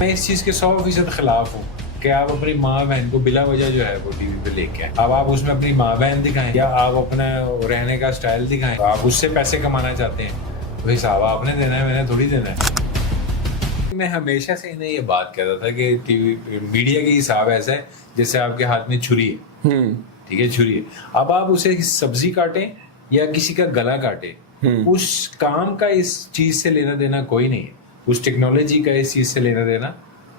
میں اس چیز کے 100% خلاف ہوں کہ آپ اپنی ماں بہن کو بلا وجہ جو ہے وہ ٹی وی پہ لے کے آئیں. اب آپ اس میں اپنی ماں بہن دکھائیں یا آپ اپنا رہنے کا سٹائل دکھائیں, آپ اس سے پیسے کمانا چاہتے ہیں تو حساب آپ نے دینا ہے, میں نے تھوڑی دینا ہے. میں ہمیشہ سے انہیں یہ بات کہتا تھا کہ ٹی وی میڈیا کی حساب ایسا ہے جیسے آپ کے ہاتھ میں چھری ہے, ٹھیک ہے, چھری ہے. اب آپ اسے سبزی کاٹیں یا کسی کا گلا کاٹیں, اس کام کا اس چیز سے لینا دینا کوئی نہیں ہے, اس ٹیکنالوجی کا اس چیز سے لینا دینا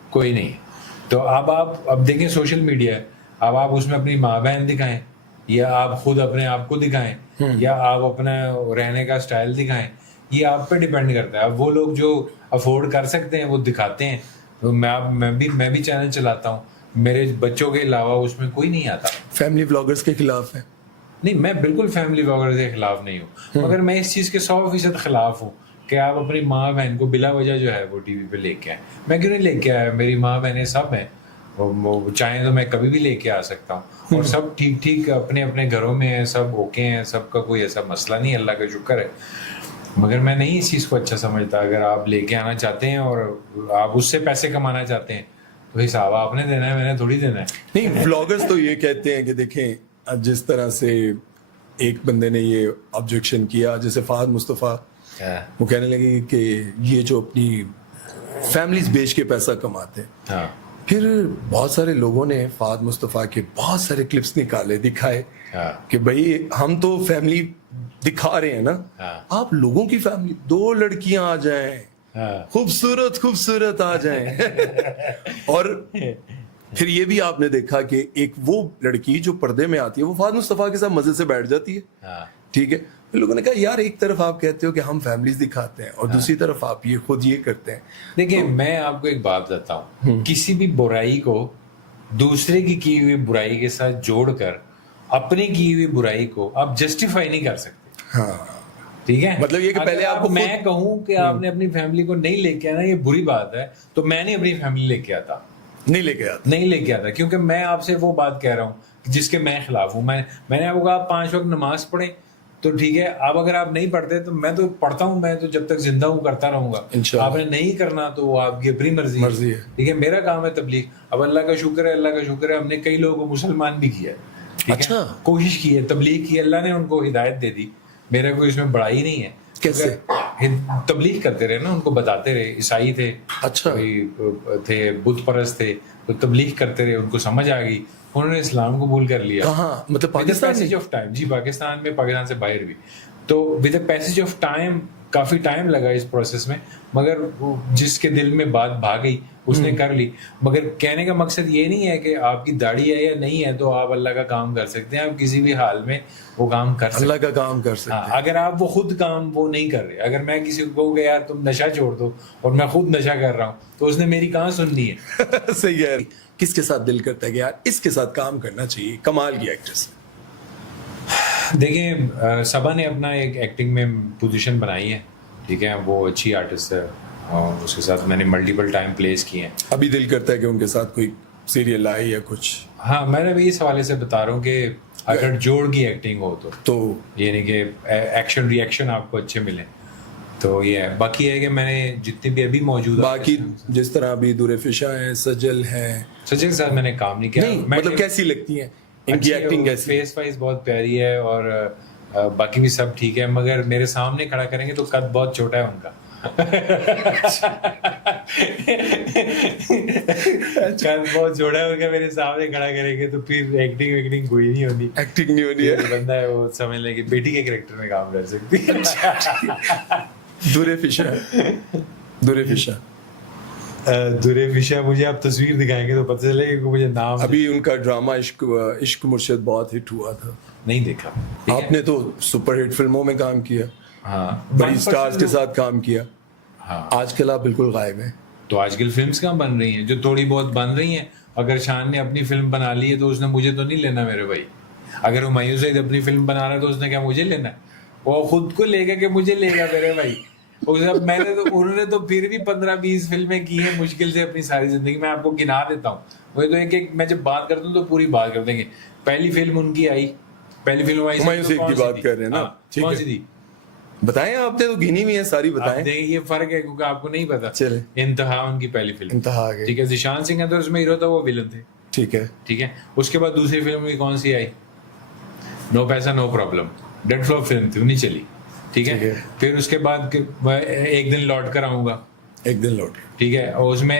کوئی نہیں ہے. تو اب دیکھیں سوشل میڈیا ہے, اب آپ اس میں اپنی ماں بہن دکھائیں یا آپ خود اپنے آپ کو دکھائیں یا آپ اپنا رہنے کا سٹائل دکھائیں, یہ آپ پہ ڈیپینڈ کرتا ہے. اب وہ لوگ جو افورڈ کر سکتے ہیں وہ دکھاتے ہیں. میں بھی چینل چلاتا ہوں, میرے بچوں کے علاوہ اس میں کوئی نہیں آتا. فیملی بلاگرز کے خلاف ہے؟ نہیں, میں بالکل فیملی بلاگرز کے خلاف نہیں ہوں, مگر میں اس چیز کے 100% خلاف ہوں کہ آپ اپنی ماں بہن کو بلا وجہ جو ہے وہ ٹی وی پہ لے کے آئیں. میں کیوں نہیں لے کے آیا, میری ماں بہنیں سب ہیں, چاہیں تو میں کبھی بھی لے کے آ سکتا ہوں, اور سب ٹھیک اپنے اپنے گھروں میں ہیں, سب اوکے ہیں, سب کا کوئی ایسا مسئلہ نہیں, اللہ کا شکر ہے. مگر میں نہیں اس چیز کو اچھا سمجھتا. اگر آپ لے کے آنا چاہتے ہیں اور آپ اس سے پیسے کمانا چاہتے ہیں تو حساب آپ نے دینا ہے, میں نے تھوڑی دینا ہے. نہیں, بلاگرز تو یہ کہتے ہیں کہ دیکھیں جس طرح سے ایک بندے نے یہ آبجیکشن کیا, جیسے فہد مصطفیٰ, وہ کہنے لگے کہ یہ جو اپنی فیملیز بیچ کے پیسہ کماتے ہیں. پھر بہت سارے لوگوں نے فہد مصطفیٰ کے بہت سارے کلپس نکالے, دکھائے کہ بھائی ہم تو فیملی دکھا رہے ہیں نا, آپ لوگوں کی فیملی 2 لڑکیاں آ جائیں, خوبصورت آ جائیں. اور پھر یہ بھی آپ نے دیکھا کہ ایک وہ لڑکی جو پردے میں آتی ہے وہ فہد مصطفیٰ کے ساتھ مزے سے بیٹھ جاتی ہے, ٹھیک ہے. پھر لوگوں نے کہا یار ایک طرف آپ کہتے ہو کہ ہم فیملیز دکھاتے ہیں اور دوسری طرف آپ یہ خود یہ کرتے ہیں. دیکھیں میں آپ کو ایک بات بتاتا ہوں, کسی بھی برائی کو دوسرے کی ہوئی برائی کے ساتھ جوڑ کر اپنی کی ہوئی برائی کو آپ جسٹیفائی نہیں کر سکتے. ٹھیک ہے, مطلب یہ کہ پہلے آپ میں کہوں کہ آپ نے اپنی فیملی کو نہیں لے کے آنا, یہ بری بات ہے, تو میں نے اپنی فیملی لے کے آتا, نہیں لے کے آتا, کیونکہ میں آپ سے وہ بات کہہ رہا ہوں جس کے میں خلاف ہوں. میں نے آپ کو کہا 5 وقت نماز پڑھیں تو ٹھیک ہے, اب اگر آپ نہیں پڑھتے تو میں تو پڑھتا ہوں, میں تو جب تک زندہ ہوں کرتا رہوں گا. آپ نے نہیں کرنا تو وہ آپ کی اپنی مرضی ہے, ٹھیک ہے. میرا کام ہے تبلیغ. اب اللہ کا شکر ہے ہم نے کئی لوگوں کو مسلمان بھی کیا, ٹھیک ہے, کوشش کی ہے, تبلیغ کی, اللہ نے ان کو ہدایت دے دی. میرا کوئی اس میں بڑائی نہیں ہے. کیسے تبلیغ کرتے رہے نا, ان کو بتاتے رہے. عیسائی تھے, تھے بت پرست تھے, تو تبلیغ کرتے رہے, ان کو سمجھ آ گئی, انہوں نے اسلام قبول کر لیا. کہاں مطلب پاکستان میں؟ جی پاکستان میں, پاکستان سے باہر بھی. تو with a passage of time, coffee time لگا اس پروسیس میں, مگر جس کے دل میں بات بھا گئی اس نے کر لی. مگر کہنے کا مقصد یہ نہیں ہے کہ آپ کی داڑھی ہے یا نہیں ہے تو آپ اللہ کا کام کر سکتے ہیں. آپ کسی بھی حال میں وہ کام کر سکتے ہیں, اللہ کا کام کر سکتے ہیں. اگر آپ وہ خود کام وہ نہیں کر رہے, اگر میں کسی کو کہوں کہ یار تم نشہ چھوڑ دو اور میں خود نشہ کر رہا ہوں تو اس نے میری کہاں سننی ہے. صحیح ہے. کس کے ساتھ دل کرتا ہے کہ یار اس کے ساتھ کام کرنا چاہیے, کمال کی ایکٹریس؟ دیکھیں صبا نے اپنا ایک ایکٹنگ میں پوزیشن بنائی ہے, ٹھیک ہے, وہ اچھی آرٹسٹ ہے, اور اس کے ساتھ میں نے ملٹیپل ٹائم پلیز کیے ہیں. ابھی دل کرتا ہے کہ ان کے ساتھ کوئی سیریل آئے یا کچھ؟ ہاں, میں نے بھی اس حوالے سے بتا رہا ہوں کہ اگر جوڑ کی ایکٹنگ ہو تو یعنی کہ ایکشن ری ایکشن آپ کو اچھے ملیں تو یہ ہے. باقی ہے کہ میں نے جتنی بھی ابھی موجود باقی جس طرح ابھی دور فشاں ہیں, سجل ہیں, سجل کے ساتھ میں نے کام نہیں کیا. مطلب کیسی لگتی ہیں ان کی ایکٹنگ؟ کیسی؟ فیس وائز بہت پیاری ہے اور باقی بھی سب ٹھیک ہے, مگر میرے سامنے کھڑا کریں گے تو قد بہت چھوٹا ہے ان کا. قد بہت چھوٹا ہے ان کا, میرے سامنے کھڑا کریں گے تو پھر ایکٹنگ کوئی نہیں ہوتی. ایکٹنگ نہیں ہونی ہے. بندہ ہے وہ سمجھ لیں کہ بیٹی کے کریکٹر میں کام کر سکتی ہے. دور فشاں مجھے آپ تصویر دکھائیں گے تو پتہ چلے گا کہ مجھے نام. ابھی ان کا ڈرامہ عشق مرشد بہت ہٹ ہوا تھا, نہیں دیکھا. آپ نے تو سپر ہٹ فلموں میں کام کیا, بڑی سٹارز کے ساتھ کام کیا. آج کل آپ بالکل غائب ہیں. تو آج کل فلمز کہاں بن رہی ہیں, جو تھوڑی بہت بن رہی ہیں. اگر شان نے اپنی فلم بنا لی ہے تو اس نے مجھے تو نہیں لینا میرے بھائی. اگر ہمایوں سعید اپنی فلم بنا رہا ہے تو اس نے کیا مجھے لینا ہے؟ وہ خود کو لے گا کہ مجھے لے گا میرے بھائی. میں نے تو, انہوں نے تو پھر بھی 15-20 فلمیں کی ہیں مشکل سے اپنی ساری زندگی میں. آپ کو گنا دیتا ہوں, وہ تو ایک میں جب بات کرتا ہوں تو پوری بات کر دیں گے. پہلی فلم ان کی آئی, پہلی فلم آئی ہمایوں سعید کی بات کر رہے ہیں نا, کون سی تھی؟ بتائیں, آپ نے تو گنی ہوئی ہے ساری, بتائیں. دیکھیں یہ فرق ہے کیونکہ آپ کو نہیں پتا. چلے, انتہا ان کی پہلی فلم, انتہا آ گئی. ٹھیک ہے, ذیشان سنگھ اندر اس میں ہیرو تھا, وہ ولن تھے. ٹھیک ہے, ٹھیک ہے. اس کے بعد دوسری فلم کی کون سی آئی, نو پیسہ no problem, dead flop film تھی, وہ نہیں چلی. ٹھیک ہے. پھر اس کے بعد ایک دن لوٹ کر آؤں گا, ایک دن لوٹ. ٹھیک ہے, اور اس میں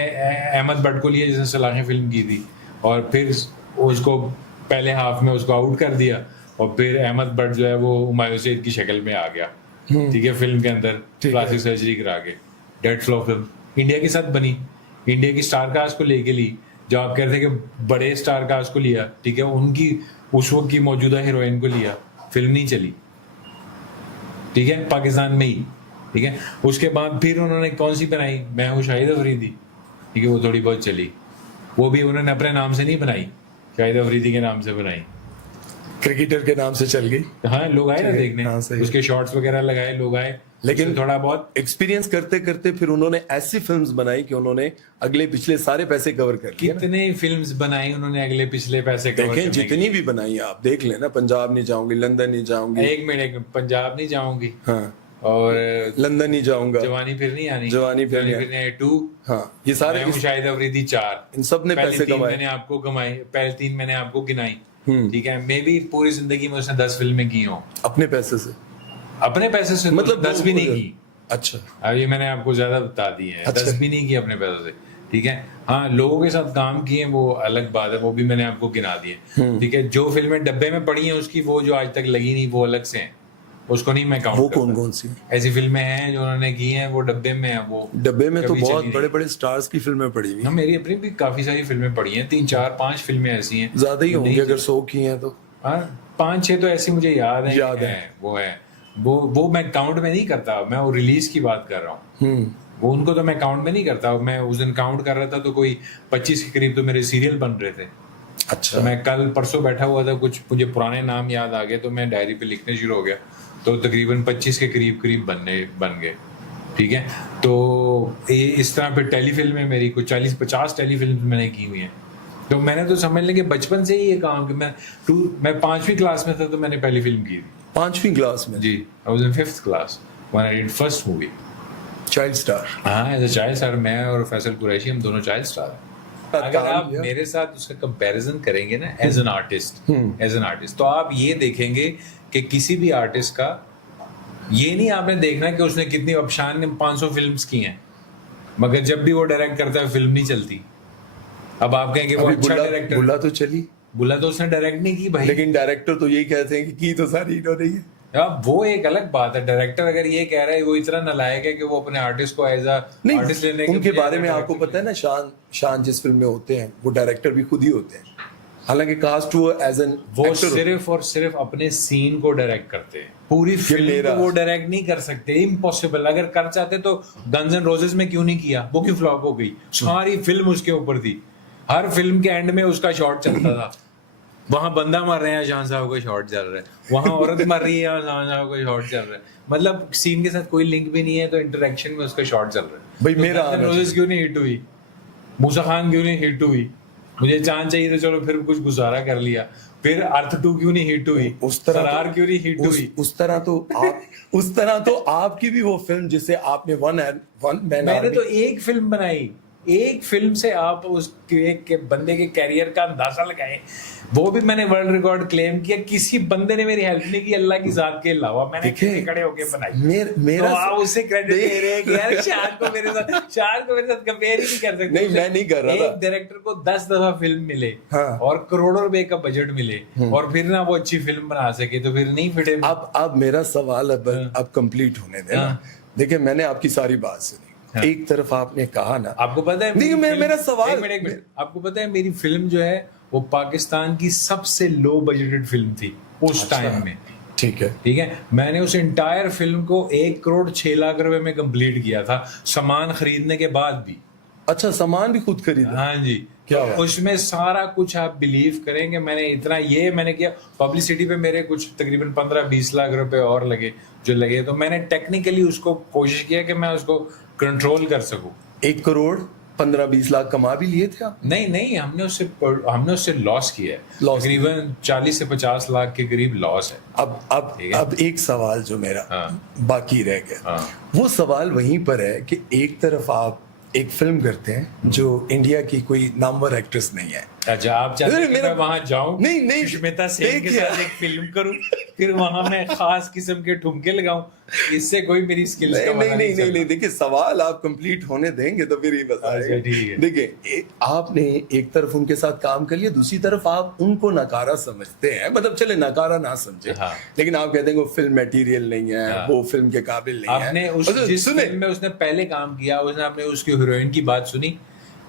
احمد بٹ کو لیے جس نے سلاخی فلم کی تھی, اور پھر اس کو پہلے ہاف میں اس کو آؤٹ کر دیا, اور پھر احمد بٹ جو ہے وہ ہمایوں سعید کی شکل میں آ گیا. ٹھیک ہے, فلم کے اندر پلاسٹک سرجری کرا کے. ڈیڈ فلو فلم انڈیا کے ساتھ بنی, انڈیا کی اسٹار کاسٹ کو لے کے لی, جو آپ کہتے ہیں کہ بڑے اسٹار کاسٹ کو لیا. ٹھیک ہے, ان کی اس وقت کی موجودہ ہیروئن کو لیا, فلم نہیں چلی. ٹھیک ہے, پاکستان میں ہی. ٹھیک ہے, اس کے بعد پھر انہوں نے کون سی بنائی, میں ہوں شاہد افریدی. ٹھیک ہے, وہ تھوڑی بہت چلی, وہ بھی انہوں نے اپنے نام سے نہیں بنائی, شاہد افریدی کے نام سے بنائی, کرکٹر کے نام سے چل گئی. ہاں, لوگ آئے نا دیکھنے, اس کے شارٹس وغیرہ لگائے, لوگ آئے, لیکن تھوڑا بہت ایکسپیرینس کرتے کرتے پھر انہوں نے ایسی فلمز بنائی کہ انہوں نے اگلے پچھلے سارے پیسے کور کر لیے. کتنے فلمز بنائی انہوں نے اگلے پچھلے پیسے کور دیکھیں, جتنی بھی بنائی آپ دیکھ لیں نا, پنجاب نہیں جاؤں گی, لندن نہیں جاؤں گی, ایک منٹ, پنجاب نہیں جاؤں گی, ہاں, اور لندن نہیں جاؤں گا, جوانی پھر نہیں آنی, جوانی پھر نہیں آنی 2, ہاں, یہ سارے شاہد افریدی 4, ان سب نے پیسے کمائے. میں نے آپ کو کمائے, پہلے 3 میں نے آپ کو گنائی. ٹھیک ہے, میں بھی پوری زندگی میں اس نے 10 فلمیں کی ہوں اپنے پیسے سے, اپنے پیسے سے, مطلب 10 بھی نہیں کی. اچھا, اب یہ میں نے آپ کو زیادہ بتا دی ہے, 10 بھی نہیں کی اپنے پیسوں سے. ٹھیک ہے, ہاں, لوگوں کے ساتھ کام کیے وہ الگ بات ہے, وہ بھی میں نے آپ کو گنا دیے. ٹھیک ہے, جو فلمیں ڈبے میں پڑی ہیں اس کی وہ جو آج تک لگی نہیں, وہ الگ سے ہیں, اس کو نہیں میں کاؤنٹ. وہ کون کون سی ایسی فلمیں ہیں جو انہوں نے کی ہیں, وہ ڈبے میں ہیں. وہ ڈبے میں تو بہت بڑے بڑے سٹارز کی فلمیں پڑی ہوئی ہیں. میری اپنی بھی کافی ساری فلمیں پڑی ہیں, 3 4 5 فلمیں ایسی ہیں, زیادہ ہی ہوں گی اگر 100 کی ہیں تو. ہاں, 5 6 تو ایسی مجھے یاد ہیں. وہ ہے, وہ میں کاؤنٹ میں نہیں کرتا, میں وہ ریلیز کی بات کر رہا ہوں. وہ ان کو تو میں کاؤنٹ میں نہیں کرتا. میں اس دن کاؤنٹ کر رہا تھا تو کوئی 25 کے قریب تو میرے سیریل بن رہے تھے. اچھا, میں کل پرسوں بیٹھا ہوا تھا, کچھ مجھے پرانے نام یاد آ گئے تو میں ڈائری پہ لکھنے شروع ہو گیا, تو تقریباً 25 کے قریب بن گئے. ٹھیک ہے, تو اس طرح پھر ٹیلی فلمیں میری کچھ 40-50 ٹیلی فلم میں نے کی ہوئی ہیں. تو میں نے تو سمجھ لیں کہ بچپن سے ہی یہ کام, کہ میں 5ویں کلاس میں تھا تو میں نے پہلی فلم کی تھی. 5ویں کلاس میں؟ جی, I was in 5th class when I did first movie. Child star. ہاں, ایز اے چائلڈ سٹار. میں اور فیصل قریشی ہم دونوں چائلڈ سٹار ہیں. اگر آپ میرے ساتھ اس کا کمپیریزن کریں گے نا ایز این آرٹسٹ, تو آپ یہ دیکھیں گے کہ کسی بھی آرٹسٹ کا یہ نہیں آپ نے دیکھنا کہ اس نے کتنی ابشان نے 500 فلمز کی ہیں, مگر جب بھی وہ ڈائریکٹ کرتا ہے فلم نہیں چلتی. اب آپ کہیں گے وہ اچھا ڈائریکٹر, بلا تو چلی, بلا تو اس نے ڈائریکٹ نہیں کی بھائی, لیکن ڈائریکٹر تو یہی کہتے ہیں کہ کی تو ساری انہوں نے ہی ہے. وہ ایک الگ بات ہے. ڈائریکٹر اگر یہ کہہ رہا ہے, وہ اتنا نالائق ہے کہ وہ اپنے آرٹسٹ کو ایز اے آرٹسٹ لینے ان کے بارے میں آپ کو پتہ ہے نا, شان جس فلم میں ہوتے ہیں وہ ڈائریکٹر بھی خود ہی ہوتے ہیں, حالانکہ کاسٹ وہ ایز این وہ صرف اور صرف اپنے سین کو ڈائریکٹ کرتے ہیں, پوری فلم کو وہ ڈائریکٹ نہیں کر سکتے, امپاسبل. اگر کر چاہتے تو گنز اینڈ روزز میں کیوں نہیں کیا, وہ کیوں فلاپ ہو گئی؟ ساری فلم اس کے اوپر تھی, ہر فلم کے اینڈ میں اس کا شاٹ چلتا تھا. وہاں بندہ مر رہے ہیں, شاہن صاحب کا شاٹ چل رہا ہے, وہاں عورت مر رہی ہے, شاہن صاحب کا شاٹ چل رہا ہے. مطلب سین کے ساتھ کوئی لنک بھی نہیں ہے, تو انٹریکشن میں اس کا شاٹ چل رہا ہے. بھائی میرا روزز کیوں نہیں ہٹ ہوئی, موسیٰ خان کیوں نہیں ہٹ ہوئی, مجھے چاند چاہیے تو چلو پھر کچھ گزارا کر لیا, پھر ارتھ 2 کیوں نہیں ہٹ ہوئی, سرار کیوں نہیں ہٹ ہوئی. اس طرح تو آپ کی بھی وہ فلم جسے آپ نے میں نے تو ایک فلم بنائی, ایک فلم سے آپ اس ایک بندے کے کیریئر کا اندازہ لگائیں. وہ بھی میں نے ورلڈ ریکارڈ کلیم کیا, کسی بندے نے میری ہیلپ نہیں کی اللہ کی ذات کے علاوہ, میں نے کھڑے ہو کے بنائی. تو آپ اس سے کریڈٹ دے رہے ہیں کہ یار شاہد کو میرے ساتھ کمپیئر ہی نہیں کر سکتے. نہیں, میں نہیں کر رہا تھا. ایک ڈائریکٹر کو 10 دفعہ فلم ملے اور کروڑوں روپے کا بجٹ ملے, اور پھر نہ وہ اچھی فلم بنا سکے, تو پھر نہیں فٹے. اب میرا سوال اب کمپلیٹ ہونے دیں. دیکھیں, میں نے آپ کی ساری بات سنی, ایک طرف آپ نے کہا نا, آپ کو پتا ہے میرا سوال, آپ کو پتا ہے میری فلم جو ہے وہ پاکستان کی سب سے لو بجٹڈ فلم تھی اس ٹائم میں. ٹھیک ہے, میں نے اس انٹائر فلم کو 1 کروڑ 6 لاکھ روپے میں کمپلیٹ کیا تھا, سامان خریدنے کے بعد بھی. اچھا, سامان بھی خود خریدا؟ ہاں جی, اس میں سارا کچھ آپ بلیو کریں کہ میں نے اتنا یہ میں نے کیا. پبلسٹی پہ میرے کچھ تقریباً 15-20 لاکھ روپے اور لگے, تو میں نے ٹیکنیکلی اس کو کوشش کیا کہ میں اس کو کنٹرول کر سکوں. 1 کروڑ 15-20 لاکھ کما بھی لیے تھے آپ؟ نہیں ہم نے اس سے لاس کیا ہے, تقریباً 40 سے 50 لاکھ کے قریب لاس ہے. اب ایک سوال جو میرا باقی رہ گیا, وہ سوال وہیں پر ہے کہ ایک طرف آپ ایک فلم کرتے ہیں جو انڈیا کی کوئی نامور ایکٹریس نہیں ہے. اچھا, آپ چاہتے ہیں کہ میں وہاں جاؤں, نہیں سشمیتا سین کے ساتھ ایک فلم کروں, پھر وہاں میں خاص قسم کے ٹھمکے لگاؤں, اس سے کوئی میری سکلز کا پتہ نہیں. دیکھیں سوال آپ کمپلیٹ ہونے دیں گے تو پھر یہ بتائیں. دیکھیں آپ نے ایک طرف ان کے ساتھ کام کر لیا, دوسری طرف آپ ان کو ناکارہ سمجھتے ہیں, مطلب چلے ناکارہ نہ سمجھے, لیکن آپ کہتے ہیں کہ وہ فلم میٹیریل نہیں ہے, وہ فلم کے قابل نہیں ہے. آپ نے جس فلم میں اس نے پہلے کام کیا, آپ نے اس کی ہیروئن کی بات سنی,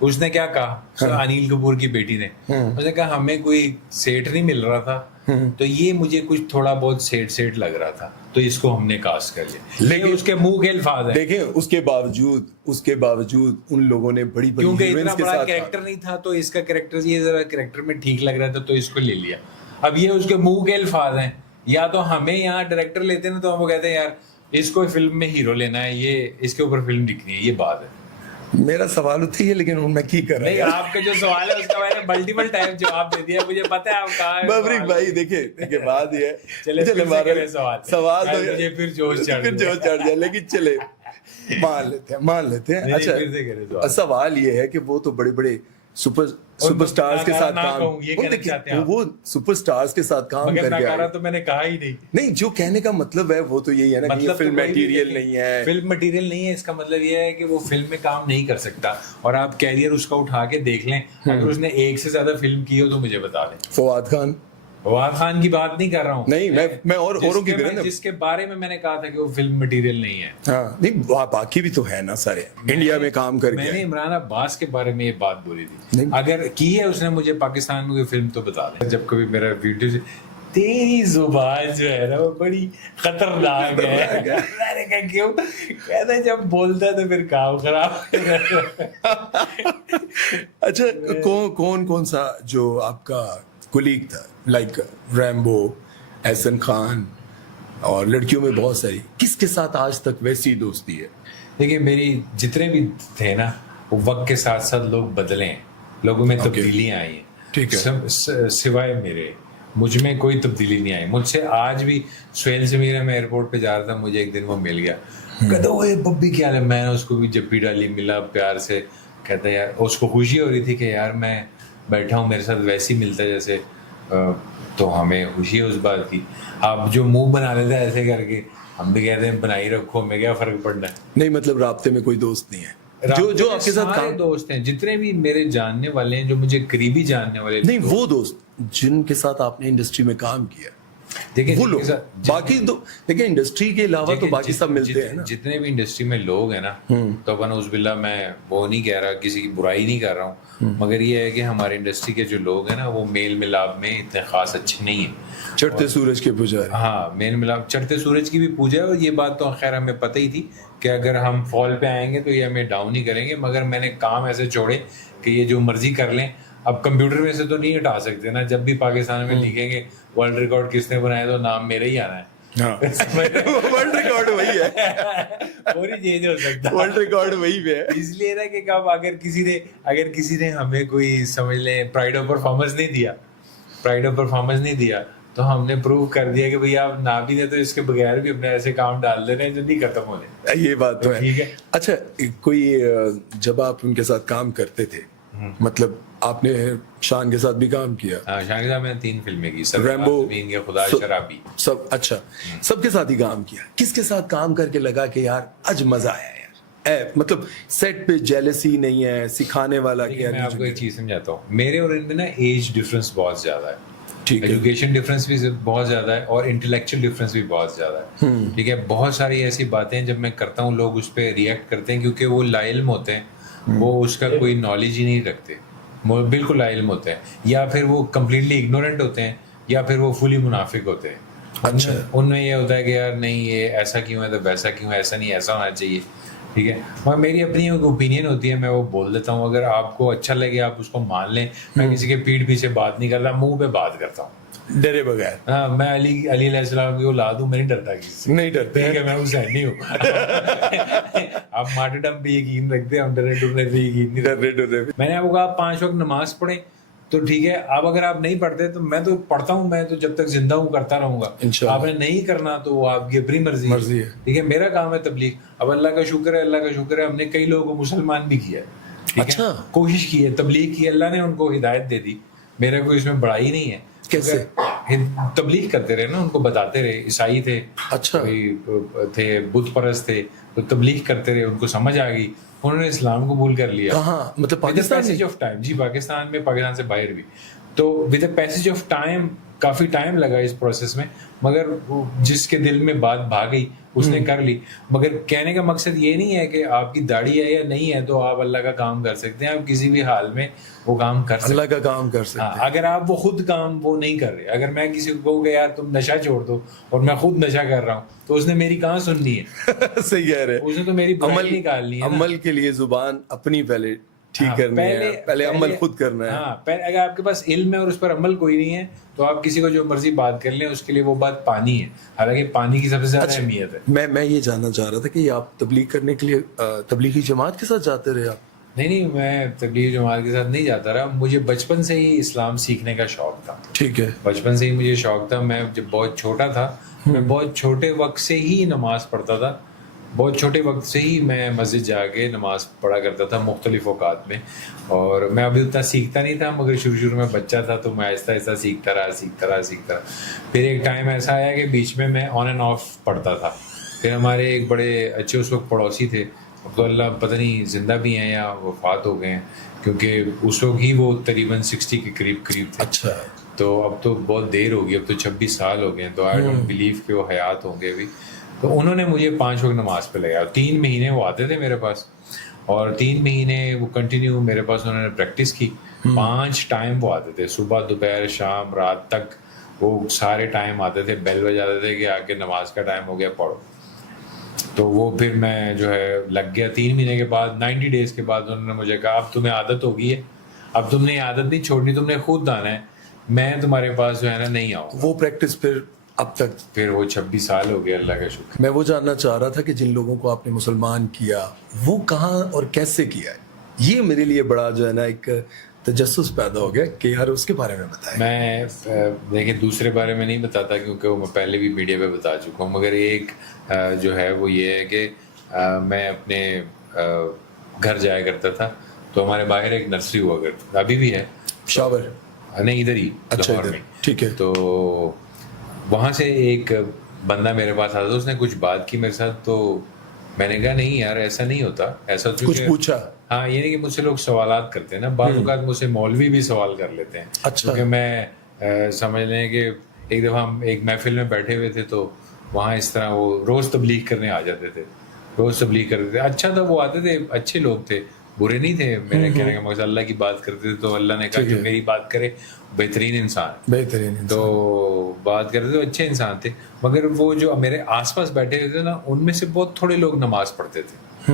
اس نے کیا کہا, انیل کپور کی بیٹی نے, اس نے کہا ہمیں کوئی سیٹ نہیں مل رہا تھا, تو یہ مجھے کچھ تھوڑا بہت سیٹ لگ رہا تھا, تو اس کو ہم نے کاسٹ کر لیا. لیکن اس کے منہ کے الفاظ ہیں. دیکھیں اس کے باوجود ان لوگوں نے بڑی کیونکہ اتنا بڑا کریکٹر نہیں تھا, تو اس کا کریکٹر یہ ذرا کریکٹر میں ٹھیک لگ رہا تھا, تو اس کو لے لیا. اب یہ اس کے منہ کے الفاظ ہیں. یا تو ہمیں یہاں ڈائریکٹر لیتے نا, تو ہم وہ کہتے ہیں یار اس کو فلم میں ہیرو لینا ہے, یہ اس کے اوپر فلم لکھنی ہے, یہ بات ہے. میرا سوال اتھی ہے, لیکن میں کی کر رہا ہوں. نہیں, آپ کا جو سوال ہے اس کا میں نے ملٹیپل ٹائم جواب دے دیا, مجھے پتہ ہے آپ کہاں ہے. مبرک بھائی دیکھیں بات یہ ہے, چلے سوال تو مجھے پھر جوش چڑھ جائے, لیکن چلے مان لیتے ہیں. اچھا سوال یہ ہے کہ وہ تو بڑے بڑے سپر سٹارز کے ساتھ کام, وہ سپر سٹارز کے ساتھ کام کر کے, تو میں نے کہا ہی نہیں, جو کہنے کا مطلب ہے وہ تو یہی ہے نا کہ فلم میٹیریل نہیں ہے. فلم میٹیریل نہیں ہے, اس کا مطلب یہ ہے کہ وہ فلم میں کام نہیں کر سکتا. اور آپ کیریئر اس کا اٹھا کے دیکھ لیں, اگر اس نے ایک سے زیادہ فلم کی ہو تو مجھے بتا دیں. فواد خان کی بات نہیں کر رہا ہوں, نہیں میں اوروں کی جس کے بارے میں نے کہا تھا کہ وہ فلم مٹیریل نہیں ہے. ہاں نہیں, باقی بھی تو ہے نا سارے انڈیا میں کام کر کے. میں نے عمران عباس کے بارے میں یہ بات بولی تھی, اگر کی ہے اس نے مجھے پاکستان میں کوئی فلم تو بتا دیں. جب کبھی میرا ویڈیو سے تیری زبان جو ہے نا وہ بڑی خطرناک ہے, میں نے کہا کیوں, کہتا ہے جب بولتا ہے تو پھر کام خراب. اچھا کون سا جو آپ کا کولیگ تھا, لائک ریمبو, احسن خان, اور لڑکیوں میں بہت ساری, کس کے ساتھ آج تک ویسی دوستی ہے؟ دیکھیے میری جتنے بھی تھے نا, وہ وقت کے ساتھ ساتھ لوگ بدلے ہیں, لوگوں میں تبدیلیاں آئی ہیں. ٹھیک ہے, سوائے میرے مجھ میں کوئی تبدیلی نہیں آئی. مجھ سے آج بھی سہیل سے میرا, میں ایئرپورٹ پہ جا رہا تھا, مجھے ایک دن وہ مل گیا, کہتا وہ ببی کیا ہے, میں نے اس کو بھی جپی ڈالی, ملا پیار سے, کہتا یار اس کو خوشی ہو رہی تھی کہ یار میں بیٹھا ہوں میرے ساتھ ویسی ملتا ہے جیسے, تو ہمیں خوشی ہے اس بات کی. آپ جو منہ بنا لیتے ہیں ایسے کر کے, ہم بھی کہتے ہیں بنائی رکھو, ہمیں کیا فرق پڑنا ہے. نہیں مطلب رابطے میں کوئی دوست نہیں ہے جو آپ کے ساتھ کام, دوست ہیں جتنے بھی میرے جاننے والے ہیں, جو مجھے قریبی جاننے والے. نہیں وہ دوست جن کے ساتھ آپ نے انڈسٹری میں کام کیا, دیکھیں وہ لوگ, باقی تو دیکھیں انڈسٹری کے علاوہ تو باقی سب ملتے ہیں نا. جتنے بھی انڈسٹری میں لوگ ہیں نا, تو بنعوذ باللہ میں وہ نہیں کہہ رہا, کسی کی برائی نہیں کر رہا ہوں, مگر یہ ہے کہ ہمارے انڈسٹری کے جو لوگ ہیں نا وہ میل ملاپ میں اتنے خاص اچھے نہیں ہیں. چڑھتے سورج کے پجاری. ہاں میل ملاپ, چڑھتے سورج کی بھی پوجا ہے, اور یہ بات تو خیر ہمیں پتہ ہی تھی کہ اگر ہم فال پہ آئیں گے تو یہ ہمیں ڈاؤن ہی کریں گے. مگر میں نے کام ایسے چھوڑے کہ یہ جو مرضی کر لیں. اب کمپیوٹر میں سے تو نہیں ہٹا سکتے نا, جب بھی پاکستان میں لکھیں گے ورلڈ ریکارڈ کس نے بنایا تو نام میرا ہی آنا ہے. ورلڈ ریکارڈ وہی ہے, پوری چینج ہو سکتا ہے, ورلڈ ریکارڈ وہی ہے. اس لیے نا کہ کب اگر کسی نے ہمیں کوئی سمجھ لیں پرائڈ آف پرفارمنس نہیں دیا, تو ہم نے پروو کر دیا کہ بھئی آپ نہ بھی دیں تو اس کے بغیر بھی اپنے ایسے کام ڈال دے رہے ہیں جو نہیں ختم ہونے. یہ بات تو ہے. ٹھیک ہے. اچھا کوئی جب آپ ان کے ساتھ کام کرتے تھے, مطلب آپ نے شان کے ساتھ بھی کام کیا؟ شان کے ساتھ میں نے 3 فلمیں کی, ریمبو, خدا شرابی, سب. اچھا سب کے ساتھ ہی کام کیا, کس کے ساتھ کام کر کے لگا کہ یار آج مزہ آیا یار, مطلب سیٹ پہ جیلسی نہیں ہے, سکھانے والا کیا؟ میں آپ کو ایک چیز سمجھاتا ہوں, میرے اور ان میں نا ایج ڈفرینس بہت زیادہ ہے, ایجوکیشن ڈفرینس بھی بہت زیادہ ہے, اور انٹلیکچوئل ڈفرینس بھی بہت زیادہ ہے. ٹھیک ہے, بہت ساری ایسی باتیں جب میں کرتا ہوں لوگ اس پہ ریئیکٹ کرتے ہیں, کیونکہ وہ لا علم ہوتے ہیں, وہ اس کا کوئی نالج ہی نہیں رکھتے, بالکل لا علم ہوتے ہیں, یا پھر وہ کمپلیٹلی اگنورنٹ ہوتے ہیں, یا پھر وہ فلی منافق ہوتے ہیں. اچھا ان میں یہ ہوتا ہے کہ یار نہیں یہ ایسا کیوں ہے تو ویسا کیوں, ایسا نہیں ایسا ہونا چاہیے. ٹھیک ہے. اور میری اپنی اوپینین ہوتی ہے, میں وہ بول دیتا ہوں, اگر آپ کو اچھا لگے آپ اس کو مان لیں. میں کسی کے پیٹھ پیچھے بات نہیں کرتا, منہ پہ بات کرتا ہوں ڈرے بغیر. ہاں, میں علی علیہ السلام کی اولاد ہوں, میں نہیں ڈرتا کسی سے, نہیں ڈرتے ٹھیک ہے, میں حسین نہیں ہوں. آپ مارٹرڈم پہ یقین رکھتے ہیں, ہم ڈرنے ڈرنے پہ یقین نہیں رکھتے. میں نے آپ کو کہا 5 وقت نماز پڑھیں تو ٹھیک ہے. اب اگر آپ نہیں پڑھتے تو میں تو پڑھتا ہوں, میں تو جب تک زندہ ہوں کرتا رہوں گا. آپ نے نہیں کرنا تو آپ کی اپنی مرضی ہے, ٹھیک ہے. میرا کام ہے تبلیغ. اب اللہ کا شکر ہے, اللہ کا شکر ہے, ہم نے کئی لوگوں کو مسلمان بھی کیا ہے, ٹھیک ہے, کوشش کی ہے, تبلیغ کی, اللہ نے ان کو ہدایت دے دی. میرا کوئی اس میں بڑائی نہیں ہے. کیسے تبلیغ کرتے رہے نا, ان کو بتاتے رہے. عیسائی تھے, اچھا تھے بت پرست تھے, تو تبلیغ کرتے رہے, ان کو سمجھ آ گئی, انہوں نے اسلام قبول کر لیا. کہاں مطلب پاکستان پیسج آف ٹائم, جی پاکستان میں, پاکستان سے باہر بھی. تو with a passage of time, coffee time لگا اس پروسیس میں, مگر جس کے دل میں بات بھا گئی اس نے کر لی. مگر کہنے کا مقصد یہ نہیں ہے کہ آپ کی داڑھی ہے یا نہیں ہے تو آپ اللہ کا کام کر سکتے ہیں. آپ کسی بھی حال میں وہ کام کر سکتے ہیں, اللہ کا کام کر سکتے ہیں. اگر آپ وہ خود کام وہ نہیں کر رہے. اگر میں کسی کو کہوں کہ یار تم نشہ چھوڑ دو اور میں خود نشہ کر رہا ہوں تو اس نے میری کہاں سننی ہے. صحیح کہہ رہے, اس نے تو میری برائی نکالنی ہے. عمل کے لیے زبان اپنی پہلے ٹھیک کرنی ہے, پہلے عمل خود کرنا ہے. ہاں, اگر آپ کے پاس علم ہے اور اس پر عمل کوئی نہیں ہے تو آپ کسی کو جو مرضی بات کر لیں, اس کے لیے وہ بات پانی ہے, حالانکہ پانی کی سب سے زیادہ اہمیت ہے. میں یہ جاننا چاہ رہا تھا کہ آپ تبلیغ کرنے کے لیے تبلیغی جماعت کے ساتھ جاتے رہے آپ؟ نہیں, میں تبلیغی جماعت کے ساتھ نہیں جاتا رہا. مجھے بچپن سے ہی اسلام سیکھنے کا شوق تھا. ٹھیک ہے, بچپن سے ہی مجھے شوق تھا. میں جب بہت چھوٹا تھا, میں بہت چھوٹے وقت سے ہی نماز پڑھتا تھا. بہت چھوٹے وقت سے ہی میں مسجد جا کے نماز پڑھا کرتا تھا مختلف اوقات میں. اور میں ابھی اتنا سیکھتا نہیں تھا, مگر شروع میں بچہ تھا تو میں آہستہ آہستہ سیکھتا رہا. پھر ایک ٹائم ایسا آیا کہ بیچ میں آن اینڈ آف پڑھتا تھا. پھر ہمارے ایک بڑے اچھے اس وقت پڑوسی تھے, اب تو اللہ پتہ نہیں زندہ بھی ہیں یا وفات ہو گئے ہیں, کیونکہ اس وقت ہی وہ تقریباً 60 کے قریب تھے. اچھا, تو اب تو بہت دیر ہوگی, اب تو 26 سال ہو گئے ہیں, تو آئی ڈونٹ بلیو کہ وہ حیات ہوں گے ابھی. تو انہوں نے مجھے 5 وقت نماز پہ لگایا. 3 مہینے وہ آتے تھے میرے پاس, اور 3 مہینے وہ کنٹینیو میرے پاس انہوں نے پریکٹس کی. 5 ٹائم وہ آتے تھے, صبح دوپہر شام رات تک, وہ سارے ٹائم آتے تھے. بیل بجاتے تھے کہ آ کے نماز کا ٹائم ہو گیا, پڑھو. تو وہ پھر میں جو ہے لگ گیا. 3 مہینے کے بعد 90 ڈیز کے بعد انہوں نے مجھے کہا اب تمہیں عادت ہو گئی ہے, اب تم نے عادت نہیں چھوڑنی, تم نے خود آنا ہے, میں تمہارے پاس جو ہے نا نہیں آؤں. وہ پریکٹس پھر اب تک, پھر وہ 26 سال ہو گئے, اللہ کا شکر. میں وہ جاننا چاہ رہا تھا کہ جن لوگوں کو آپ نے مسلمان کیا وہ کہاں اور کیسے کیا ہے. یہ میرے لیے بڑا جو ہے نا ایک تجسس پیدا ہو گیا کہ یار اس کے بارے میں بتائیں. میں دیکھیں دوسرے بارے میں نہیں بتاتا کیونکہ وہ میں پہلے بھی میڈیا پہ بتا چکا ہوں, مگر ایک جو ہے وہ یہ ہے کہ میں اپنے گھر جایا کرتا تھا تو ہمارے باہر ایک نرسری ہوا کرتی, ابھی بھی ہے, شاور نہیں ادھر ہی لاہور میں. ٹھیک ہے, تو وہاں سے ایک بندہ میرے پاس آتا تھا, اس نے کچھ بات کی میرے ساتھ, تو میں نے کہا نہیں یار ایسا نہیں ہوتا, ایسا کچھ پوچھا. ہاں, یہ نہیں کہ مجھ سے لوگ سوالات کرتے ہیں نا, بعض اوقات مجھ سے مولوی بھی سوال کر لیتے ہیں. اچھا, کیونکہ میں سمجھ لیں کہ ایک دفعہ ہم ایک محفل میں بیٹھے ہوئے تھے, تو وہاں اس طرح وہ روز تبلیغ کرنے آ جاتے تھے, روز تبلیغ کرتے تھے. اچھا تھا, وہ آتے تھے, اچھے لوگ تھے, برے نہیں تھے. میرے کہنے کا مقصد اللہ کی بات کرتے تھے تو اللہ نے کہا کہ میری بات کرے, بہترین انسان, تو بات کرتے تھے, اچھے انسان تھے. مگر وہ جو میرے آس پاس بیٹھے ہوئے تھے نا, ان میں سے بہت تھوڑے لوگ نماز پڑھتے تھے,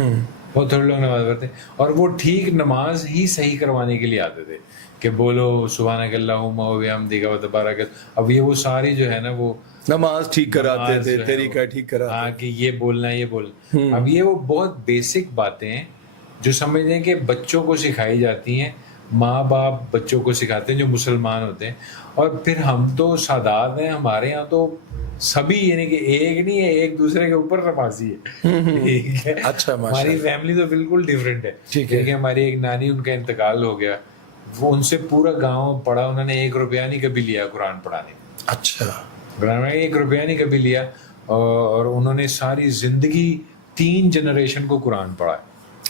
بہت تھوڑے لوگ نماز پڑھتے, اور وہ ٹھیک نماز ہی صحیح کروانے کے لیے آتے تھے کہ بولو سبحانک اللہم و بحمدک و تبارک. اب یہ وہ ساری جو ہے نا وہ نماز ٹھیک کراتے تھے, طریقہ ٹھیک کراتے, ہاں کہ یہ بولنا ہے, یہ بولنا. اب یہ وہ بہت بیسک باتیں ہیں جو سمجھیں کہ بچوں کو سکھائی جاتی ہیں, ماں باپ بچوں کو سکھاتے ہیں جو مسلمان ہوتے ہیں. اور پھر ہم تو سادات ہیں, ہمارے یہاں تو سبھی, یعنی کہ ایک نہیں ہے, ایک دوسرے کے اوپر نمازی ہے. اچھا, ہماری فیملی تو بالکل ڈفرینٹ ہے. کہ ہماری ایک نانی, ان کا انتقال ہو گیا, وہ ان سے پورا گاؤں پڑھا, انہوں نے 1 روپیہ نہیں کبھی لیا قرآن پڑھانے. اچھا, 1 روپیہ نہیں کبھی لیا, اور انہوں نے ساری زندگی 3 جنریشن کو قرآن پڑھا.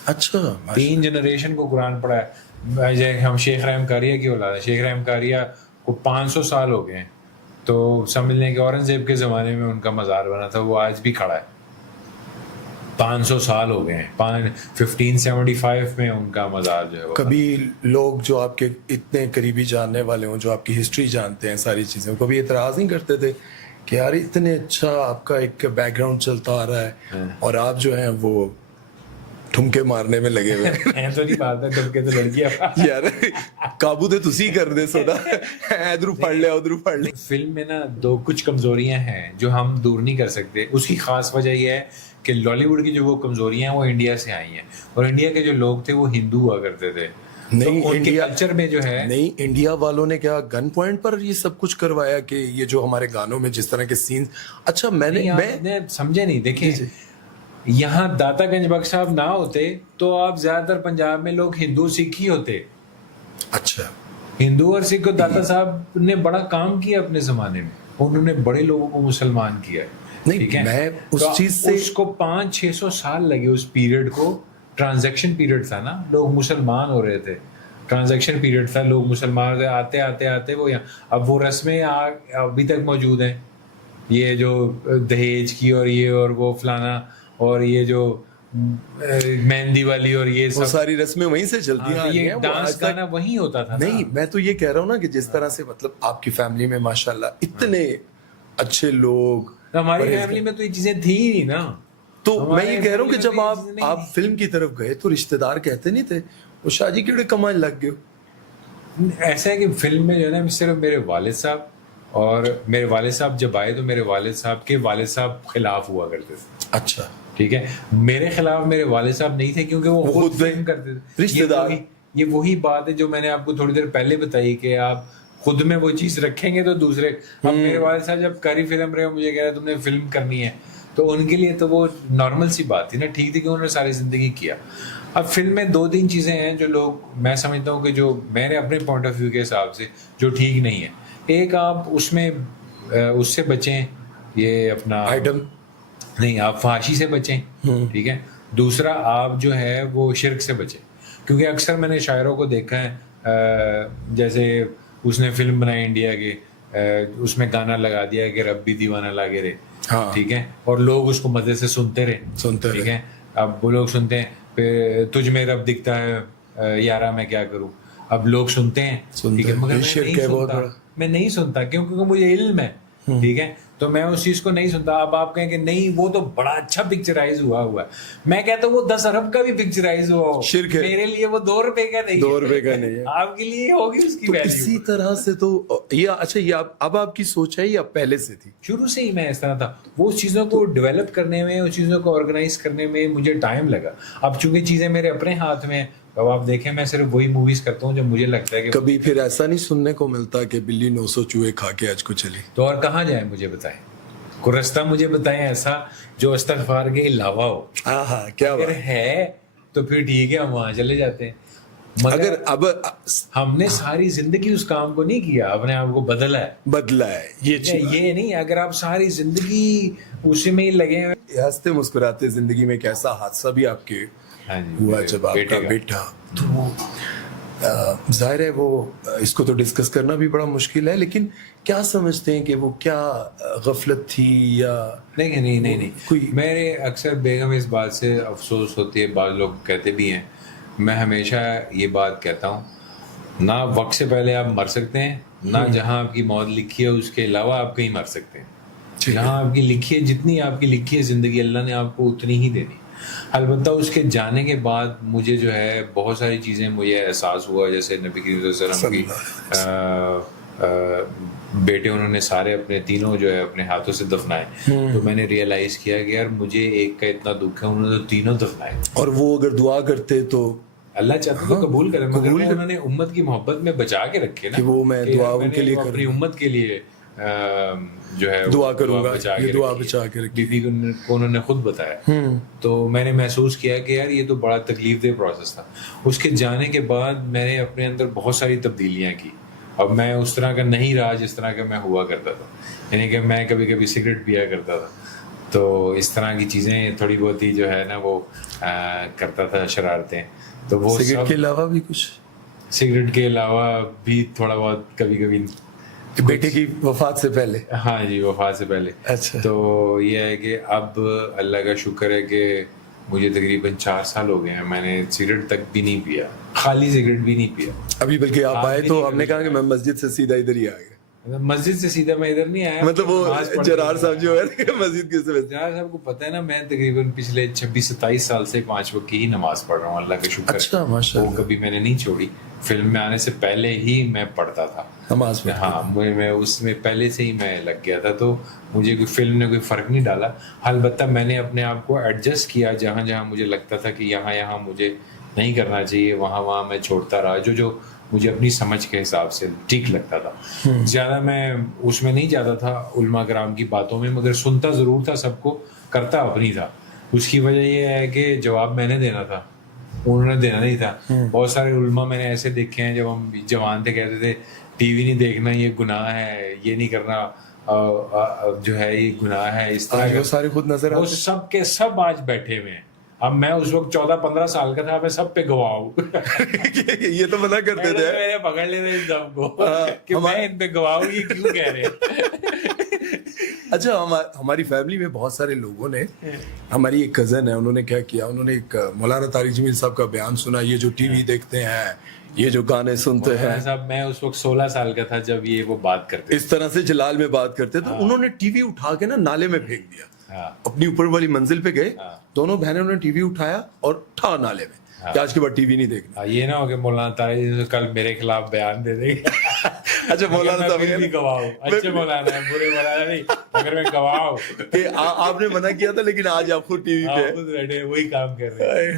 اچھا, 3 جنریشن کو قرآن پڑھا ہے. ہم شیخ رحم کاریہ کی اولاد ہے, شیخ رحم کاریہ کو 500 سال ہو گئے ہیں. تو سمجھ لیں کہ اورنگزیب کے زمانے میں ان کا مزار بنا تھا, وہ آج بھی کھڑا ہے. 500 سال ہو گئے ہیں, 1575 میں ان کا مزار جو ہے. کبھی لوگ جو آپ کے اتنے قریبی جاننے والے ہوں, جو آپ کی ہسٹری جانتے ہیں, ساری چیزیں, کبھی اعتراض نہیں کرتے تھے کہ یار اتنے اچھا آپ کا ایک بیک گراؤنڈ چلتا آ رہا ہے اور آپ جو ہیں وہ ٹھمکے مارنے میں لگے ہوئے تو نہیں مارتا ٹھمکے تو لڑکیاں یار قابو تے تسی کر دے سودا ادھر پڑھ لیا ادھر پڑھ لیا. فلم میں نا کچھ کمزوریاں ہیں جو ہم دور نہیں کر سکتے. اس کی خاص وجہ یہ ہے کہ لالی ووڈ کی جو وہ کمزوریاں ہیں وہ انڈیا سے آئی ہیں, اور انڈیا کے جو لوگ تھے وہ ہندو ہوا کرتے تھے. نہیں ان کے انڈیا کلچر میں جو ہے نہیں انڈیا والوں نے کیا گن پوائنٹ پر یہ سب کچھ کروایا کہ یہ جو ہمارے گانوں میں جس طرح کے سینز. اچھا میں سمجھے نہیں. دیکھیں یہاں داتا گنج بخش صاحب نہ ہوتے تو آپ زیادہ تر پنجاب میں لوگ ہندو سکھ ہی ہوتے. اچھا ہندو اور سکھ, داتا صاحب نے بڑا کام کیا اپنے زمانے میں, انہوں نے بڑے لوگوں کو مسلمان کیا. نہیں میں اس چیز سے اس کو 500-600 سال لگے اس پیریڈ کو. ٹرانزیکشن پیریڈ تھا نا, لوگ مسلمان ہو رہے تھے, ٹرانزیکشن پیریڈ تھا, لوگ مسلمان ہوتے آتے آتے آتے وہ یہاں. اب وہ رسمیں ابھی تک موجود ہیں, یہ جو دہیج کی اور یہ اور وہ فلانا اور یہ جو مہندی والی اور یہ وہ ساری رسمیں وہیں سے چلتی ہیں. یہ ڈانس گانا وہیں ہوتا تھا. نہیں میں تو یہ کہہ رہا ہوں نا کہ جس طرح سے مطلب آپ کی فیملی میں ماشاءاللہ اتنے اچھے لوگ, ہماری فیملی میں تو یہ چیزیں تھی ہی نہیں نا. تو میں یہ کہہ رہا ہوں کہ جب آپ فلم کی طرف گئے تو رشتہ دار کہتے نہیں تھے وہ شاہ جی کیڑے کمائیں لگ گئے. ایسا ہے کہ فلم میں جو ہے نا صرف میرے والد صاحب, اور میرے والد صاحب جب آئے تو میرے والد صاحب کے والد صاحب خلاف ہوا کرتے تھے. اچھا ٹھیک ہے, میرے خلاف میرے والد صاحب نہیں تھے کیونکہ وہ خود فلم کرتے تھے. رشتہ دار یہ وہی بات ہے جو میں نے آپ کو تھوڑی دیر پہلے بتائی کہ آپ خود میں وہ چیز رکھیں گے تو دوسرے. اب میرے والد صاحب جب کری فلم رہے مجھے کہہ رہے تم نے فلم کرنی ہے, تو ان کے لیے تو وہ نارمل سی بات تھی نا, ٹھیک تھی کہ انہوں نے ساری زندگی کیا. اب فلم میں 2-3 چیزیں ہیں جو لوگ میں سمجھتا ہوں کہ جو میرے اپنے پوائنٹ آف ویو کے حساب سے جو ٹھیک نہیں ہے. ایک آپ اس میں اس سے بچیں, یہ اپنا آئٹم نہیں, آپ فحاشی سے بچیں, ٹھیک ہے. دوسرا آپ جو ہے وہ شرک سے بچیں, کیونکہ اکثر میں نے شاعروں کو دیکھا ہے جیسے اس نے فلم بنائی انڈیا کے, اس میں گانا لگا دیا کہ رب بھی دیوانہ لاگے رے, ٹھیک ہے, اور لوگ اس کو مزے سے سنتے رہے, ٹھیک ہے. اب وہ لوگ سنتے ہیں پھر تجھ میں رب دکھتا ہے یارا میں کیا کروں, اب لوگ سنتے ہیں, ٹھیک ہے, مگر میں نہیں سنتا کیونکہ مجھے علم ہے, ٹھیک ہے, تو میں اس چیز کو نہیں سنتا. اب آپ کہیں کہ نہیں وہ تو بڑا اچھا پکچرائز ہوا ہے, میں کہتا ہوں وہ 10 ارب کا بھی پکچرائز ہوا ہو, شرک ہے. میرے لیے وہ 2 روپے کا نہیں, 2 روپے کا نہیں ہے, آپ کے لیے ہوگی اس کی ویلیو. اسی طرح سے تو یہ اچھا یہ اب آپ کی سوچ ہے یا پہلے سے تھی؟ شروع سے ہی میں اس طرح تھا. وہ چیزوں کو ڈیولپ کرنے میں, اس چیزوں کو آرگنائز کرنے میں مجھے ٹائم لگا. اب چونکہ چیزیں میرے اپنے ہاتھ میں, اب آپ دیکھیں میں صرف وہی موویز کرتا ہوں جب مجھے لگتا ہے کہ کبھی پھر ایسا نہیں سننے کو ملتا کہ بلی 900 چوہے کھا کے آج کو چلی, تو اور کہاں جائیں مجھے بتائیں, کوئی رستہ مجھے بتائیں ایسا جو استغفار کے علاوہ ہو. ہاں کیا اگر ہے تو پھر ٹھیک ہے, ہم وہاں چلے جاتے ہیں. اگر اب ہم نے ساری زندگی اس کام کو نہیں کیا, اپنے آپ کو بدلا ہے یہ نہیں. اگر آپ ساری زندگی اسی میں ہی لگے ہیں, ہنستے مسکراتے زندگی میں ایک ایسا حادثہ بھی آپ کے ہوا جب آپ کا بیٹا, تو ظاہر ہے وہ اس کو تو ڈسکس کرنا بھی بڑا مشکل ہے, لیکن کیا سمجھتے ہیں کہ وہ کیا غفلت تھی یا نہیں میرے اکثر بیگم اس بات سے افسوس ہوتی ہے, بعض لوگ کہتے بھی ہیں, میں ہمیشہ یہ بات کہتا ہوں, نہ وقت سے پہلے آپ مر سکتے ہیں, نہ جہاں آپ کی موت لکھی ہے اس کے علاوہ آپ کہیں مر سکتے ہیں. جہاں آپ کی لکھی ہے, جتنی آپ کی لکھی ہے زندگی, اللہ نے آپ کو اتنی ہی دینی. البتہ اس کے جانے کے بعد مجھے جو ہے بہت ساری چیزیں مجھے احساس ہوا, جیسے نبی کریم صلی اللہ علیہ وسلم کی بیٹے انہوں نے سارے اپنے تینوں جو ہے اپنے ہاتھوں سے دفنائے, تو میں نے ریئلائز کیا کہ یار مجھے ایک کا اتنا دکھ ہے, انہوں نے تو تینوں دفنائے, اور وہ اگر دعا کرتے تو اللہ چاہتے تو قبول کرے, مگر انہوں نے امت کی محبت میں بچا کے رکھے نا, کہ وہ میں دعا ان کے لیے اپنی امت کے لیے جو ہے دعا کروں گا, یہ دعا بچا کے رکھی. بیوی کو انہوں نے خود بتایا, تو میں نے محسوس کیا کہ یار یہ تو بڑا تکلیف دہ پروسیس تھا. اس کے جانے کے بعد میں نے اپنے اندر بہت ساری تبدیلیاں کی. اب میں اس طرح کا نہیں رہا جس طرح کا میں ہوا کرتا تھا, یعنی کہ میں کبھی کبھی سگریٹ پیا کرتا تھا, تو اس طرح کی چیزیں تھوڑی بہت ہی جو ہے نا وہ کرتا تھا, شرارتیں. تو وہ سگریٹ کے علاوہ بھی کچھ, سگریٹ کے علاوہ بھی تھوڑا بہت کبھی کبھی بیٹے کی وفات سے پہلے. ہاں جی, وفات سے پہلے. اچھا. تو یہ ہے کہ اب اللہ کا شکر ہے کہ مجھے تقریباً 4 سال ہو گئے ہیں, میں نے سگریٹ تک بھی نہیں پیا, خالی سگریٹ بھی نہیں پیا ابھی. بلکہ آپ آئے تو ہم نے کہا کہ میں مسجد سے سیدھا ادھر ہی آ گیا. مسجد سے سیدھا میں ادھر نہیں آیا, مطلب وہ نماز پڑھنے جرار صاحب جو ہے مسجد کے سے جناب صاحب کو پتہ ہے نا, میں تقریباً پچھلے 26-27 سال سے 5 وقت کی ہی نماز پڑھ رہا ہوں, اللہ کا شکر. اچھا ماشاء وہ اللہ, کبھی میں نے نہیں چھوڑی. فلم میں آنے سے پہلے ہی میں پڑھتا تھا نماز پڑھ. ہاں, میں اس میں پہلے سے ہی میں لگ گیا تھا, تو مجھے کوئی فلم نے کوئی فرق نہیں ڈالا. البتہ میں نے اپنے آپ کو ایڈجسٹ کیا, جہاں جہاں مجھے لگتا تھا کہ یہاں مجھے نہیں کرنا چاہیے, وہاں میں چھوڑتا رہا, جو مجھے اپنی سمجھ کے حساب سے ٹھیک لگتا تھا. زیادہ میں اس میں نہیں جاتا تھا علماء کرام کی باتوں میں, مگر سنتا ضرور تھا سب کو, کرتا اپنی تھا. اس کی وجہ یہ ہے کہ جواب میں نے دینا تھا, انہوں نے دینا نہیں تھا. بہت سارے علماء میں نے ایسے دیکھے ہیں جب ہم جوان تھے کہتے تھے ٹی وی نہیں دیکھنا, یہ گناہ ہے, یہ نہیں کرنا جو ہے یہ گناہ ہے, اس طرح سارے خود نظر وہ سب کے سب آج بیٹھے ہوئے ہیں. اب میں اس وقت 14-15 سال کا تھا, میں سب پہ گواہ ہوں. یہ تو منع کرتے تھے, میں نے پکڑ لیے تھے ان سب کو کہ میں ان پہ گواہ ہوں, یہ کیوں کہہ رہے ہیں. اچھا ہماری فیملی میں بہت سارے لوگوں نے, ہماری ایک کزن ہے, انہوں نے کیا کیا, انہوں نے ایک مولانا طارق جمیل صاحب کا بیان سنا, یہ جو ٹی وی دیکھتے ہیں, یہ جو گانے سنتے ہیں. صاحب میں اس وقت 16 سال کا تھا جب یہ وہ بات کرتے, اس طرح سے جلال میں بات کرتے, تو انہوں نے ٹی وی اٹھا کے نا نالے میں پھینک دیا. اپنی اوپر والی منزل پہ گئے, دونوں بہنوں نے ٹی وی اٹھایا اور ٹھا نالے میں کہ آج کے بعد ٹی وی نہیں دیکھنا. یہ نہ ہو کہ مولانا طارق کل میرے خلاف بیان دے دے. اچھا مولانا صاحب بھی گواہ ہوں, اچھے مولانا ہیں, برے مولانا نہیں, اگر میں گواہ ہوں کہ آپ نے منع کیا تھا لیکن آج آپ خود ٹی وی پہ وہی کام کر رہے ہیں.